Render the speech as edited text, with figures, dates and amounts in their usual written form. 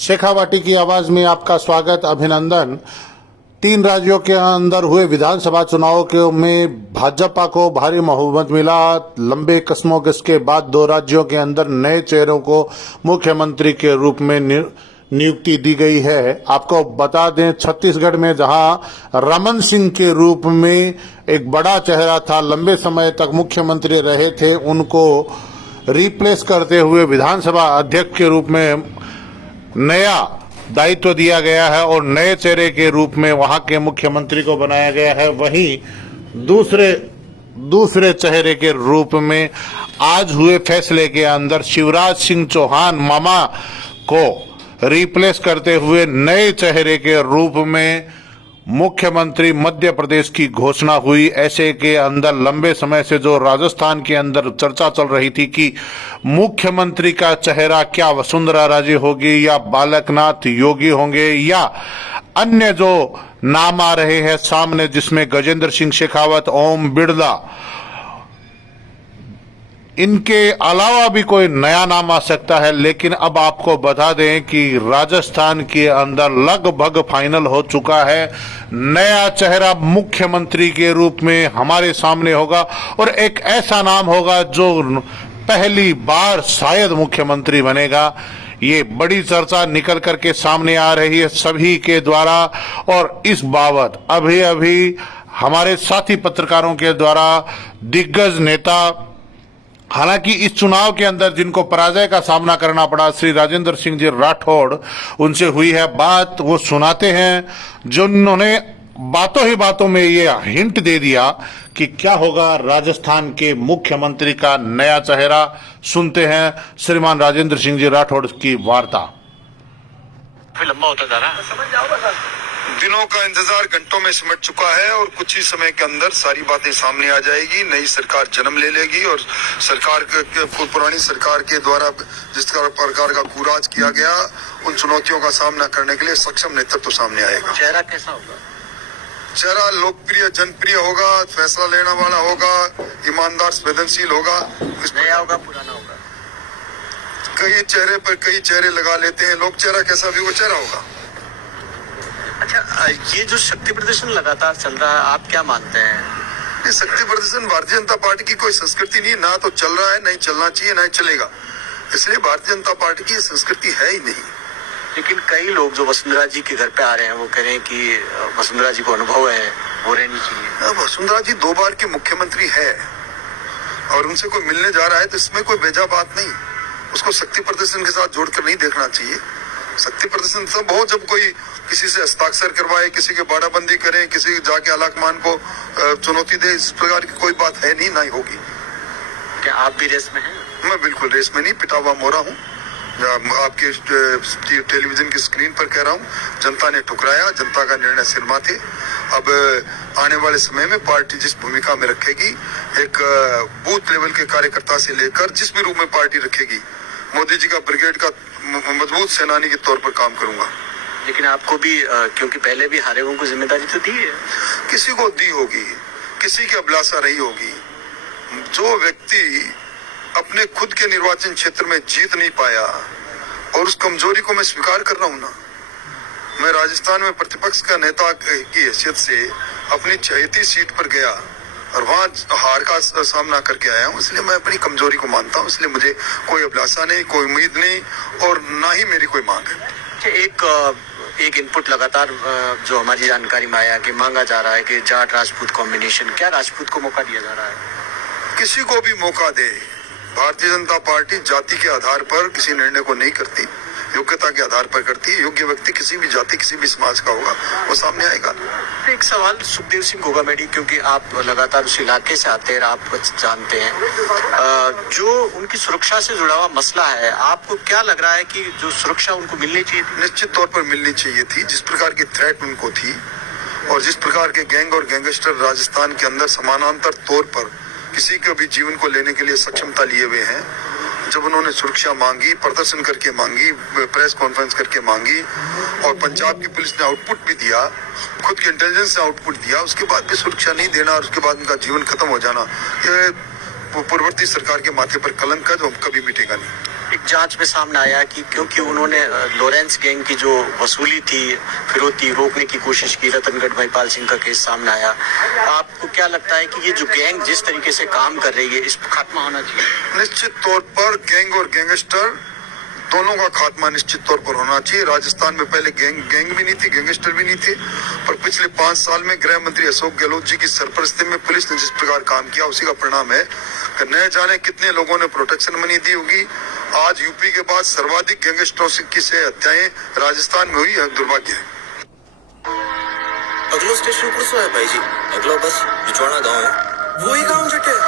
शेखावाटी की आवाज में आपका स्वागत, अभिनंदन। 3 राज्यों के अंदर हुए विधानसभा चुनावों के में भाजपा को भारी बहुमत मिला। लंबे कस्मोकस के बाद 2 राज्यों के अंदर नए चेहरों को मुख्यमंत्री के रूप में नियुक्ति दी गई है। आपको बता दें, छत्तीसगढ़ में जहां रमन सिंह के रूप में एक बड़ा चेहरा था, लंबे समय तक मुख्यमंत्री रहे थे, उनको रिप्लेस करते हुए विधानसभा अध्यक्ष के रूप में नया दायित्व दिया गया है और नए चेहरे के रूप में वहां के मुख्यमंत्री को बनाया गया है। वहीं दूसरे चेहरे के रूप में आज हुए फैसले के अंदर शिवराज सिंह चौहान मामा को रिप्लेस करते हुए नए चेहरे के रूप में मुख्यमंत्री मध्य प्रदेश की घोषणा हुई। ऐसे के अंदर लंबे समय से जो राजस्थान के अंदर चर्चा चल रही थी कि मुख्यमंत्री का चेहरा क्या वसुंधरा राजे होगी या बालकनाथ योगी होंगे या अन्य जो नाम आ रहे हैं सामने, जिसमें गजेंद्र सिंह शेखावत, ओम बिड़ला, इनके अलावा भी कोई नया नाम आ सकता है। लेकिन अब आपको बता दें कि राजस्थान के अंदर लगभग फाइनल हो चुका है। नया चेहरा मुख्यमंत्री के रूप में हमारे सामने होगा और एक ऐसा नाम होगा जो पहली बार शायद मुख्यमंत्री बनेगा। ये बड़ी चर्चा निकल करके सामने आ रही है सभी के द्वारा और इस बाबत अभी हमारे साथी पत्रकारों के द्वारा दिग्गज नेता, हालांकि इस चुनाव के अंदर जिनको पराजय का सामना करना पड़ा, श्री राजेंद्र सिंह जी राठौड़, उनसे हुई है बात, वो सुनाते हैं, जिन्होंने बातों ही बातों में ये हिंट दे दिया कि क्या होगा राजस्थान के मुख्यमंत्री का नया चेहरा। सुनते हैं श्रीमान राजेंद्र सिंह जी राठौड़ की वार्ता। लंबा होता जा रहा है, दिनों का इंतजार घंटों में सिमट चुका है और कुछ ही समय के अंदर सारी बातें सामने आ जाएगी। नई सरकार जन्म ले लेगी और सरकार पुरानी सरकार के द्वारा जिस प्रकार का कुराज किया गया, उन चुनौतियों का सामना करने के लिए सक्षम नेतृत्व तो सामने आएगा। चेहरा कैसा होगा? चेहरा लोकप्रिय, जनप्रिय होगा, फैसला लेने वाला होगा, ईमानदार, संवेदनशील होगा। नया होगा, पुराना होगा? कई चेहरे पर कई चेहरे लगा लेते हैं लोग, चेहरा कैसा भी वो चेहरा होगा। अच्छा, ये जो शक्ति प्रदर्शन लगातार चल रहा है, आप क्या मानते हैं? ये शक्ति प्रदर्शन भारतीय जनता पार्टी की कोई संस्कृति नहीं, ना तो चल रहा है, नहीं चलना चाहिए, ना ही चलेगा। इसलिए भारतीय जनता पार्टी की संस्कृति है ही नहीं। लेकिन कई लोग जो वसुंधरा जी के घर पे आ रहे हैं वो कह रहे हैं कि वसुंधरा जी को अनुभव है, वो रहनी चाहिए। वसुंधरा जी 2 बार की मुख्यमंत्री है और उनसे कोई मिलने जा रहा है तो इसमें कोई बेजा बात नहीं। उसको शक्ति प्रदर्शन के साथ जोड़कर नहीं देखना चाहिए। शक्ति प्रदर्शन तब हो जब कोई किसी से हस्ताक्षर करवाए, किसी के बाड़ाबंदी करे, किसी जाके आलाकमान को चुनौती दे। इस प्रकार की कोई बात है नहीं, ना ही होगी। क्या आप भी रेस में हैं? मैं बिल्कुल रेस में नहीं, पिटा हुआ मोरा हूँ। आपके टेलीविजन की स्क्रीन पर कह रहा हूँ, जनता ने ठुकराया, जनता का निर्णय सिर माथे। अब आने वाले समय में पार्टी जिस भूमिका में रखेगी, एक बूथ लेवल के कार्यकर्ता से लेकर जिस भी रूप में पार्टी रखेगी, मोदी जी का ब्रिगेड का मजबूत सेनानी के तौर पर काम करूंगा। लेकिन आपको भी क्योंकि पहले भी हारे हुए को जिम्मेदारी तो दी है। किसी को दी होगी, किसी की अभिलाषा रही होगी। जो व्यक्ति अपने खुद के निर्वाचन क्षेत्र में जीत नहीं पाया और उस कमजोरी को मैं स्वीकार कर रहा हूं ना। मैं राजस्थान में प्रतिपक्ष का नेता की हैसियत से अपनी 36 सीट पर गया और वहां हार का सामना करके आया हूं। इसलिए मैं अपनी कमजोरी को मानता हूं। इसलिए मुझे कोई अभिलाषा नहीं, कोई उम्मीद नहीं और ना ही मेरी कोई मांग है। एक इनपुट लगातार जो हमारी जानकारी में आया कि मांगा जा रहा है कि जाट राजपूत कॉम्बिनेशन, क्या राजपूत को मौका दिया जा रहा है? किसी को भी मौका दे, भारतीय जनता पार्टी जाति के आधार पर किसी निर्णय को नहीं करती, योग्यता के आधार पर करती है। योग्य व्यक्ति किसी भी जाति, किसी भी समाज का होगा, वो सामने आएगा। एक सवाल सुखदेव सिंह गोगामेडी, क्योंकि आप लगातार उस इलाके से आते हैं, आप जानते हैं जो उनकी सुरक्षा से जुड़ा हुआ मसला है, आपको क्या लग रहा है कि जो सुरक्षा उनको मिलनी चाहिए थी? निश्चित तौर पर मिलनी चाहिए थी। जिस प्रकार की थ्रेट उनको थी और जिस प्रकार के गैंग और गैंगस्टर राजस्थान के अंदर समानांतर तौर पर किसी के भी जीवन को लेने के लिए सक्षमता लिए हुए हैं, जब उन्होंने सुरक्षा मांगी, प्रदर्शन करके मांगी, प्रेस कॉन्फ्रेंस करके मांगी और पंजाब की पुलिस ने आउटपुट भी दिया, खुद के इंटेलिजेंस ने आउटपुट दिया, उसके बाद भी सुरक्षा नहीं देना और उसके बाद उनका जीवन खत्म हो जाना, ये पूर्ववर्ती सरकार के माथे पर कलंक है जो कभी मिटेगा नहीं। एक जांच में सामने आया कि क्योंकि उन्होंने लॉरेंस गैंग की जो वसूली थी फिरौती रोकने की कोशिश की, रतनगढ़ महिपाल सिंह का केस सामने आया। आपको क्या लगता है कि ये जो गैंग जिस तरीके से काम कर रही है, इस पर खात्मा होना चाहिए? निश्चित तौर पर गैंग और गैंगस्टर दोनों का खात्मा निश्चित तौर पर होना चाहिए। राजस्थान में पहले गैंग भी नहीं थी, गैंगस्टर भी नहीं थे, पर पिछले 5 साल में गृह मंत्री अशोक गहलोत जी की सरपरस्ती में पुलिस ने जिस प्रकार काम किया, उसी का परिणाम है कि न जाने कितने लोगों ने प्रोटेक्शन मनी दी होगी। आज यूपी के बाद सर्वाधिक गैंगस्टरों की से हत्याएं राजस्थान में हुई है, दुर्भाग्य है। अगलो स्टेशन कौन सा है भाई जी? अगला बस बिछवाना गाँव है। वही गाँव जटे